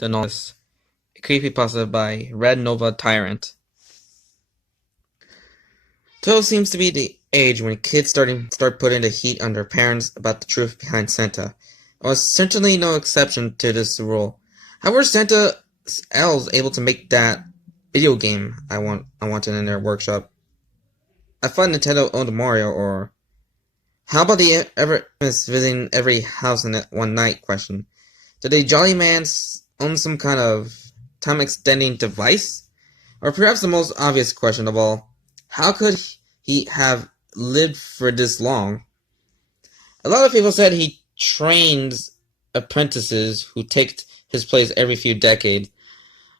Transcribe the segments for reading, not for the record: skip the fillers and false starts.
the novelist. Creepypasta by RedNovaTyrant. 12 seems to be the age when kids start putting the heat on their parents about the truth behind Santa. I was certainly no exception to this rule. How were Santa elves able to make that video game I wanted in their workshop? I thought Nintendo owned Mario, or how about the ever visiting every house in one night question? Did the Jolly Man own some kind of time-extending device? Or perhaps the most obvious question of all, how could he have lived for this long? A lot of people said he trains apprentices who take his place every few decades.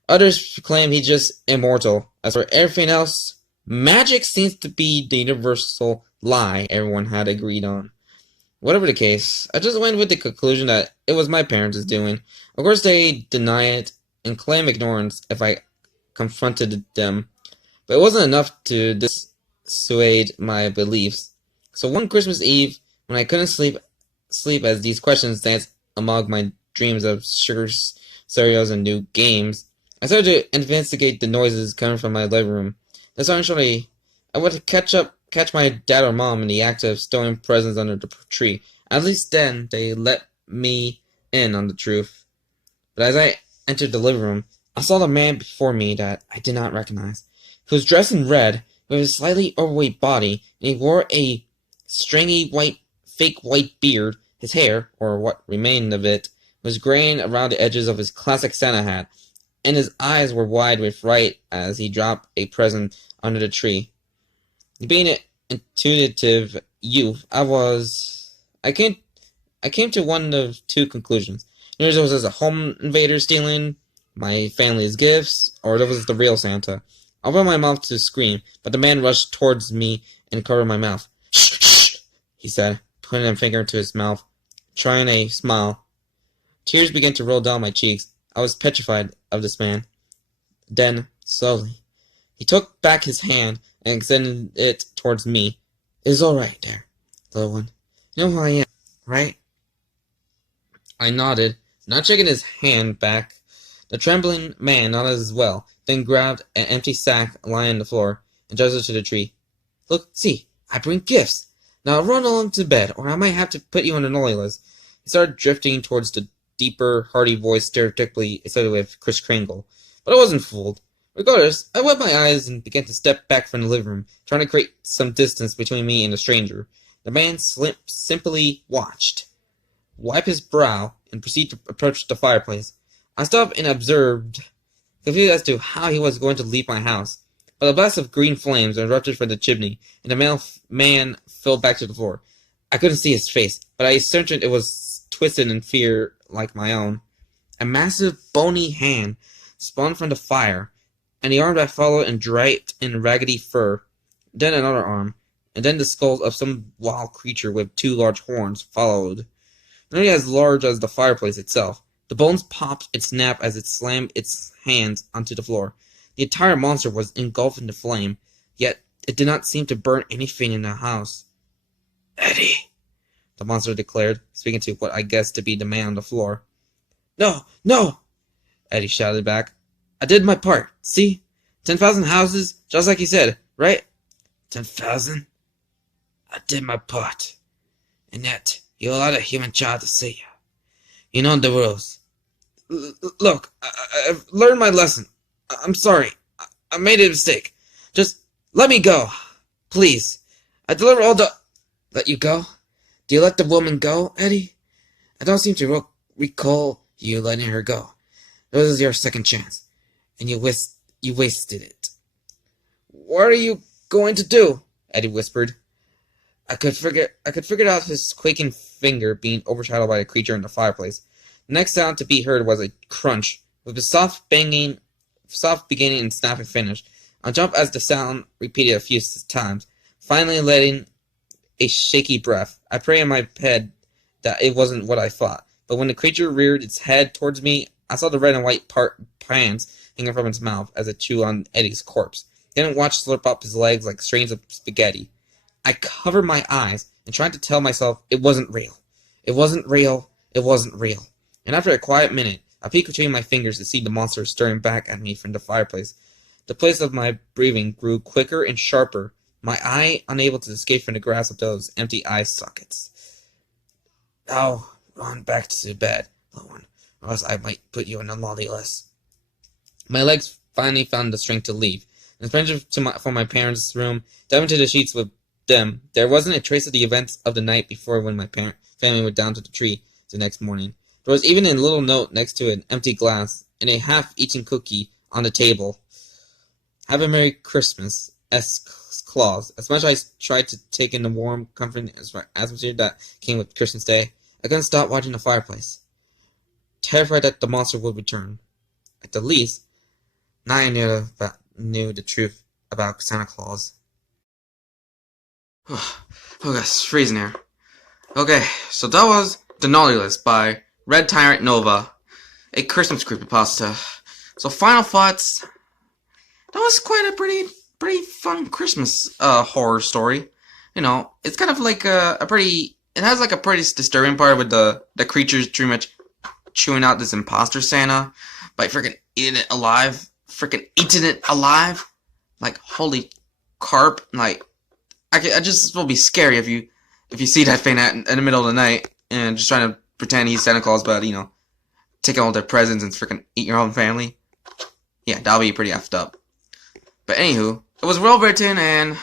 Others claim he's just immortal. As for everything else, magic seems to be the universal lie everyone had agreed on. Whatever the case, I just went with the conclusion that it was my parents' doing. Of course, they deny it and claim ignorance if I confronted them, but it wasn't enough to dissuade my beliefs. So one Christmas Eve, when I couldn't sleep as these questions danced among my dreams of sugar cereals and new games, I started to investigate the noises coming from my living room. Essentially, I would catch my dad or mom in the act of stowing presents under the tree. At least then, they let me in on the truth. But as I entered the living room, I saw the man before me that I did not recognize. He was dressed in red, with a slightly overweight body, and he wore a stringy fake white beard. His hair, or what remained of it, was graying around the edges of his classic Santa hat, and his eyes were wide with fright as he dropped a present under the tree. Being an intuitive youth, I came to one of two conclusions. Either there was a home invader stealing my family's gifts, or there was the real Santa. I opened my mouth to scream, but the man rushed towards me and covered my mouth. "Shh, shh," he said, putting a finger to his mouth, trying a smile. Tears began to roll down my cheeks. I was petrified of this man. Then, slowly, he took back his hand and extended it towards me. "It is all right there, little one. You know who I am, right?" I nodded, not shaking his hand back. The trembling man nodded as well, then grabbed an empty sack lying on the floor and tossed it to the tree. "Look, see, I bring gifts. Now run along to bed, or I might have to put you on the naughty list." He started drifting towards the deeper, hearty voice stereotypically associated with Kris Kringle. But I wasn't fooled. Regardless, I wiped my eyes and began to step back from the living room, trying to create some distance between me and the stranger. The man simply watched, wiped his brow, and proceeded to approach the fireplace. I stopped and observed, confused as to how he was going to leave my house. But a blast of green flames erupted from the chimney, and the man fell back to the floor. I couldn't see his face, but I ascertained it was twisted in fear like my own. A massive, bony hand spun from the fire, and the arm that followed and draped in raggedy fur. Then another arm, and then the skull of some wild creature with two large horns followed, nearly as large as the fireplace itself. The bones popped and snapped as it slammed its hands onto the floor. The entire monster was engulfed in the flame, yet it did not seem to burn anything in the house. "Eddie," the monster declared, speaking to what I guessed to be the man on the floor. "No, no," Eddie shouted back. "I did my part, see? 10,000 houses, just like you said, right? 10,000? I did my part. And yet, you allowed a human child to see you. You know the rules. Look, I've learned my lesson. I'm sorry. I made a mistake. Just let me go. Please. I deliver all the..." "Let you go? Do you let the woman go, Eddie? I don't seem to recall you letting her go. This is your second chance, and you wasted it." "What are you going to do?" Eddie whispered. I could figure out his quaking finger being overshadowed by a creature in the fireplace. The next sound to be heard was a crunch, with a soft beginning and snapping finish. I jumped as the sound repeated a few times, finally letting a shaky breath. I prayed in my head that it wasn't what I thought, but when the creature reared its head towards me, I saw the red and white pans hanging from its mouth as it chewed on Eddie's corpse. Then it watched slurp up his legs like strains of spaghetti. I covered my eyes and tried to tell myself it wasn't real. It wasn't real. It wasn't real. And after a quiet minute, I peeked between my fingers to see the monster staring back at me from the fireplace. The pace of my breathing grew quicker and sharper, my eye unable to escape from the grasp of those empty eye sockets. Now, run back to bed, little one, or else I might put you on the naughty list. My legs finally found the strength to leave. In sprinted from my parents' room, down into the sheets with them. There wasn't a trace of the events of the night before when my family went down to the tree the next morning. There was even a little note next to an empty glass and a half-eaten cookie on the table. Have a Merry Christmas, S. Claus. As much as I tried to take in the warm, comforting atmosphere that came with Christmas Day, I couldn't stop watching the fireplace, terrified that the monster would return. At the least, now I knew the truth about Santa Claus. Oh gosh, it's freezing here. Okay, so that was The Naughty List by RedNovaTyrant Nova, a Christmas creepypasta. So final thoughts. That was quite a pretty fun Christmas horror story. You know, it's kind of like it has like a pretty disturbing part with the creatures pretty much chewing out this imposter Santa by freaking eating it alive. Freaking eating it alive. Like, holy carp. Like, I just will be scary if you see that thing in the middle of the night and just trying to pretend he's Santa Claus, but, you know, taking all their presents and freaking eat your own family. Yeah, that'll be pretty effed up. But anywho, it was well written and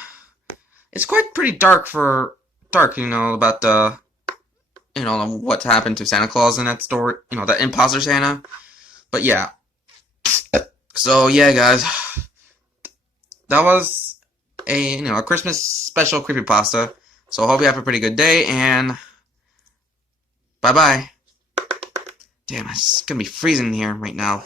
it's quite pretty dark, you know, about you know, what's happened to Santa Claus in that story, you know, that imposter Santa. But yeah. So yeah, guys, that was a Christmas special creepypasta. So I hope you have a pretty good day, and bye bye. Damn, it's gonna be freezing here right now.